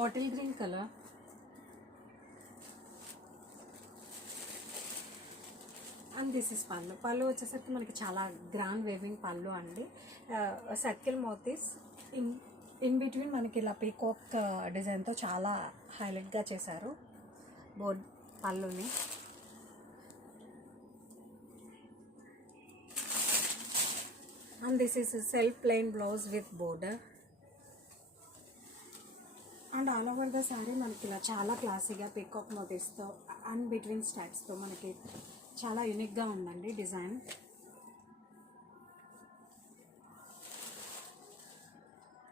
Bottle green colour. And this is పళ్ళు. పళ్ళు వచ్చేసరికి మనకి చాలా గ్రాండ్ వేవింగ్ పళ్ళు అండి. సర్కిల్ మోతీస్ ఇన్ బిట్వీన్ మనకి ఇలా పీకాక్ డిజైన్తో చాలా హైలైట్గా చేశారు పళ్ళుని. And this is self plain blouse with border. And all over the sari మనకి ఇలా చాలా క్లాసీగా పీకాక్ మోతీస్తో అండ్ బిట్వీన్ స్టాట్స్తో మనకి చాలా యూనిక్గా ఉందండి డిజైన్.